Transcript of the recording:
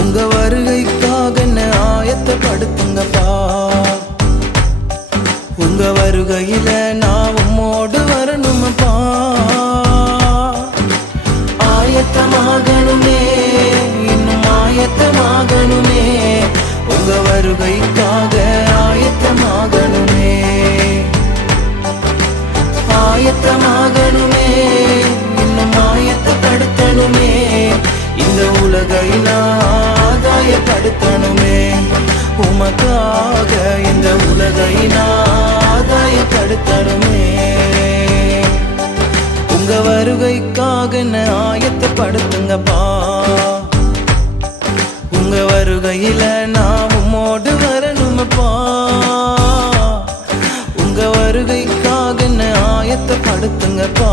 உங்க வருகைக்காக என்ன ஆயத்தப்படுத்துங்கப்பா. உங்க வருகையில நான் உம்மோடு வரணுமப்பா. ஆயத்தமாகணுமே, இன்னும் ஆயத்தமாகணுமே. உங்க வருகைக்காக ஆயத்தமாகணுமே, ஆயத்தமாகணுமே, இன்னும் ஆயத்தப்படுத்தணுமே. இந்த உலகை நான் ஆதாயப்படுத்தணுமே. உமக்காக இந்த உலகை நான் ஆதாயப்படுத்தணுமே. உங்க வருகைக்காக என்ன ஆயத்தப்படுத்துங்கப்பா. உங்க வருகையில நான் உம்மோடு வரணுமப்பா. உங்க வருகைக்காக என்ன ஆயத்தப்படுத்துங்கப்பா.